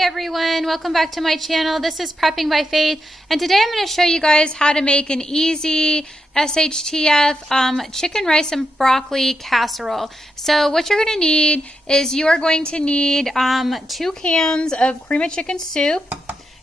everyone, welcome back to my channel. This is Prepping by Faith, and today I'm going to show you guys how to make an easy SHTF chicken rice and broccoli casserole. So what you're going to need is you are going to need 2 cans of cream of chicken soup.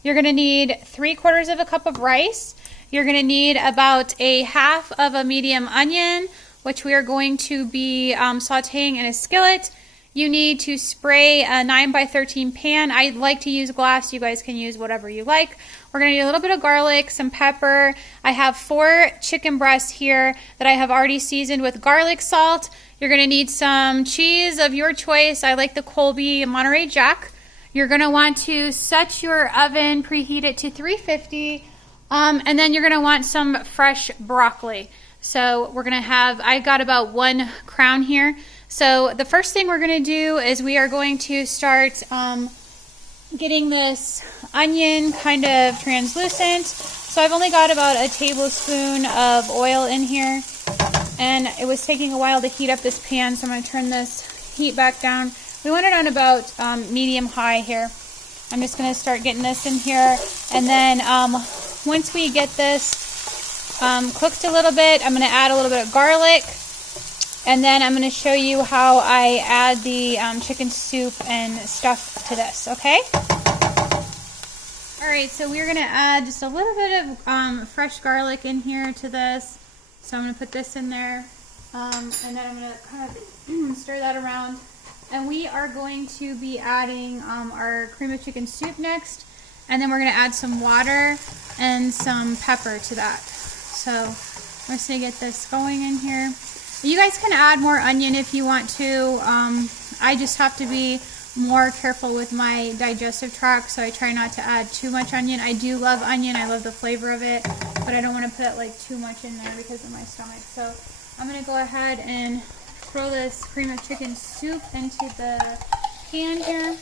You're going to need 3/4 of a cup of rice. You're going to need about a half of a medium onion, which we are going to be sauteing in a skillet. You need to spray a 9x13 pan. I like to use glass. You guys can use whatever you like. We're going to need a little bit of garlic, some pepper. I have 4 chicken breasts here that I have already seasoned with garlic salt. You're going to need some cheese of your choice. I like the Colby Monterey Jack. You're going to want to set your oven, preheat it to 350, and then you're going to want some fresh broccoli. So we're going to have, I got about 1 crown here. So the first thing we're going to do is we are going to start getting this onion kind of translucent. So I've only got about a tablespoon of oil in here, and it was taking a while to heat up this pan, so I'm going to turn this heat back down. We want it on about medium-high here. I'm just going to start getting this in here, and then once we get this cooked a little bit, I'm going to add a little bit of garlic. And then I'm going to show you how I add the chicken soup and stuff to this, okay? Alright, so we're going to add just a little bit of fresh garlic in here to this. So I'm going to put this in there. And then I'm going to kind of stir that around. And we are going to be adding our cream of chicken soup next. And then we're going to add some water and some pepper to that. So I'm just going to get this going in here. You guys can add more onion if you want to. I just have to be more careful with my digestive tract, so I try not to add too much onion. I do love onion. I love the flavor of it, but I don't want to put like too much in there because of my stomach. So I'm going to go ahead and throw this cream of chicken soup into the pan here.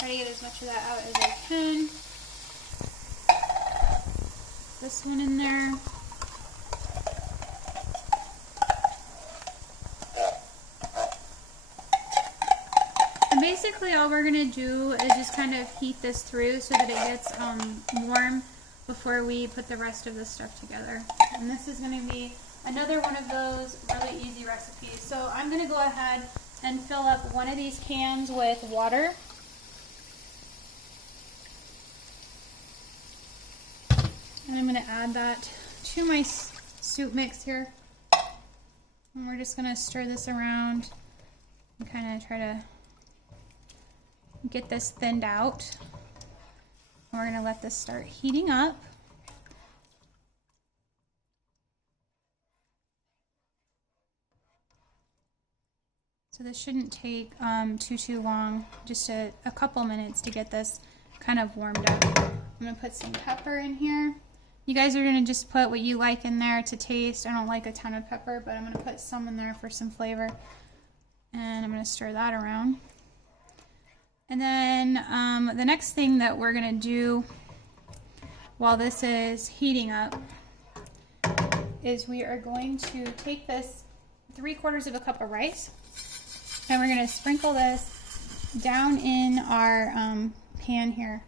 Try to get as much of that out as I can. This one in there. Basically all we're going to do is just kind of heat this through so that it gets warm before we put the rest of the stuff together. And this is going to be another one of those really easy recipes. So I'm going to go ahead and fill up one of these cans with water. And I'm going to add that to my soup mix here. And we're just going to stir this around and kind of try to get this thinned out. We're going to let this start heating up. So this shouldn't take too long, just a couple minutes to get this kind of warmed up. I'm going to put some pepper in here. You guys are going to just put what you like in there to taste. I don't like a ton of pepper, but I'm going to put some in there for some flavor. And I'm going to stir that around. And then the next thing that we're going to do while this is heating up is we are going to take this 3/4 of a cup of rice, and we're going to sprinkle this down in our pan here.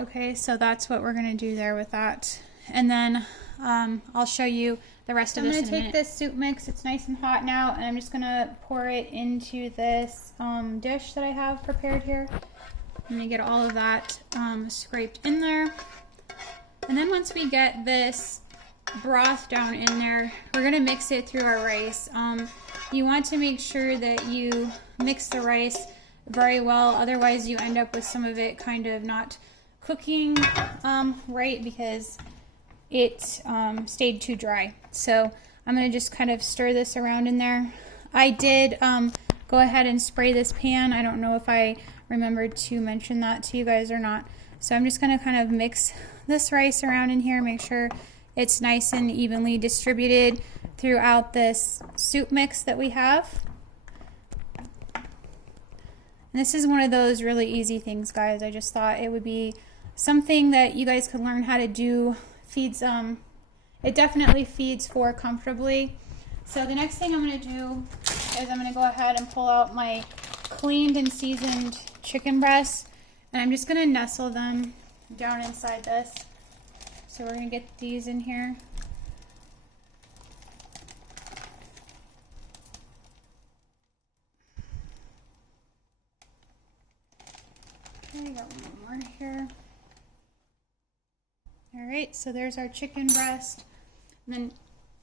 Okay, so that's what we're going to do there with that. And then I'll show you the rest of this in a minute. I'm going to take this soup mix, it's nice and hot now, and I'm just going to pour it into this dish that I have prepared here. I'm going to get all of that scraped in there. And then once we get this broth down in there, we're going to mix it through our rice. You want to make sure that you mix the rice very well, otherwise you end up with some of it kind of not cooking right because it stayed too dry. So I'm going to just kind of stir this around in there. I did go ahead and spray this pan. I don't know if I remembered to mention that to you guys or not. So I'm just going to kind of mix this rice around in here, make sure it's nice and evenly distributed throughout this soup mix that we have. And this is one of those really easy things, guys. I just thought it would be something that you guys could learn how to do. It definitely feeds 4 comfortably. So the next thing I'm going to do is I'm going to go ahead and pull out my cleaned and seasoned chicken breasts, and I'm just going to nestle them down inside this. So we're going to get these in here. Okay, got one more here. Alright, so there's our chicken breast. And then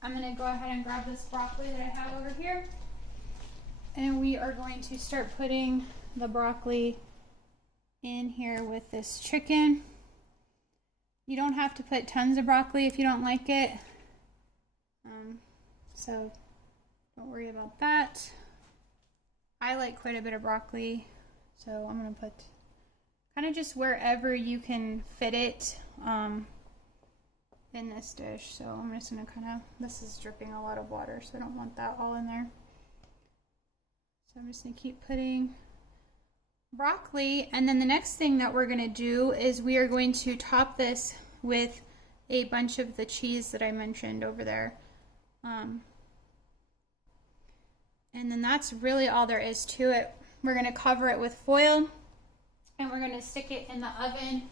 I'm going to go ahead and grab this broccoli that I have over here. And we are going to start putting the broccoli in here with this chicken. You don't have to put tons of broccoli if you don't like it. So don't worry about that. I like quite a bit of broccoli, so I'm going to put kind of just wherever you can fit it in this dish. So I'm just going to kind of, this is dripping a lot of water, so I don't want that all in there. So I'm just going to keep putting broccoli, and then the next thing that we're going to do is we are going to top this with a bunch of the cheese that I mentioned over there. And then that's really all there is to it. We're going to cover it with foil, and we're going to stick it in the oven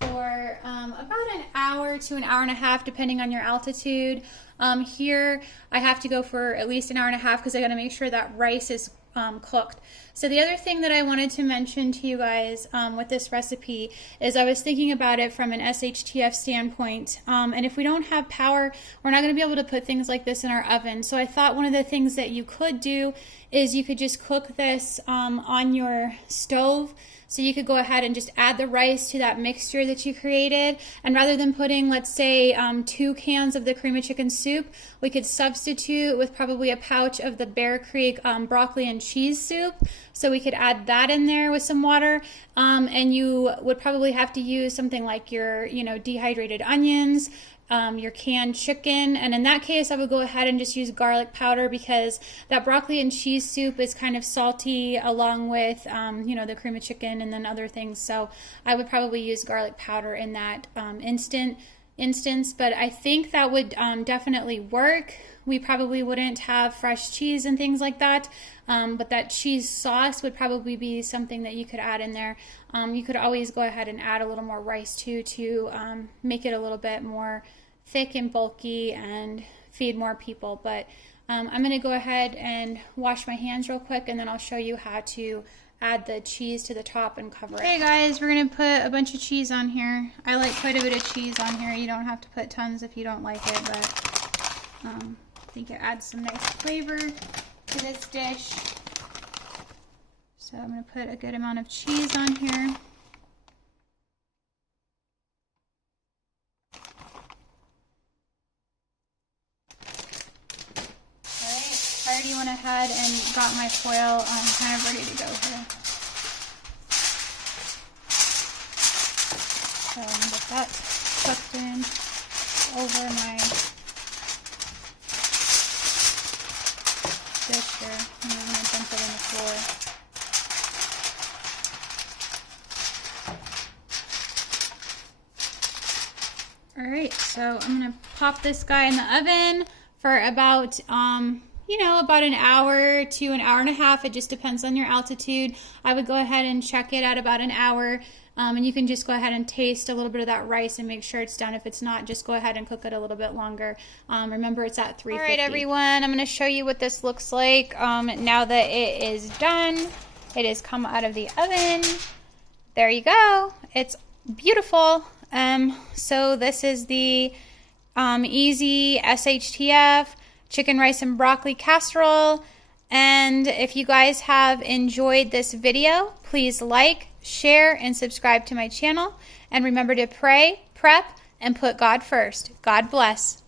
for about an hour to an hour and a half, depending on your altitude. Here I have to go for at least an hour and a half because I got to make sure that rice is cooked. So the other thing that I wanted to mention to you guys with this recipe is I was thinking about it from an SHTF standpoint, and if we don't have power, we're not going to be able to put things like this in our oven. So I thought one of the things that you could do is you could just cook this on your stove. So you could go ahead and just add the rice to that mixture that you created, and rather than putting, let's say, 2 cans of the cream of chicken soup, we could substitute with probably a pouch of the Bear Creek broccoli and cheese soup. So we could add that in there with some water, and you would probably have to use something like your, dehydrated onions, your canned chicken, and in that case I would go ahead and just use garlic powder because that broccoli and cheese soup is kind of salty along with the cream of chicken and then other things, so I would probably use garlic powder in that instance, but I think that would definitely work. We probably wouldn't have fresh cheese and things like that, but that cheese sauce would probably be something that you could add in there. You could always go ahead and add a little more rice too to make it a little bit more thick and bulky and feed more people. But I'm going to go ahead and wash my hands real quick, and then I'll show you how to add the cheese to the top and cover it. Hey guys, we're going to put a bunch of cheese on here. I like quite a bit of cheese on here. You don't have to put tons if you don't like it, but I think it adds some nice flavor to this dish. So I'm going to put a good amount of cheese on here. Alright, I already went ahead and got my foil kind of ready to go here. So I'm going to get that tucked in over my dish here. And I'm going to dump it on the floor. Alright, so I'm going to pop this guy in the oven for about, about an hour to an hour and a half. It just depends on your altitude. I would go ahead and check it at about an hour, and you can just go ahead and taste a little bit of that rice and make sure it's done. If it's not, just go ahead and cook it a little bit longer. Remember, it's at 350. Alright, everyone, I'm going to show you what this looks like now that it is done. It has come out of the oven. There you go. It's beautiful. So this is the easy SHTF chicken, rice, and broccoli casserole. And if you guys have enjoyed this video, please like, share, and subscribe to my channel. And remember to pray, prep, and put God first. God bless.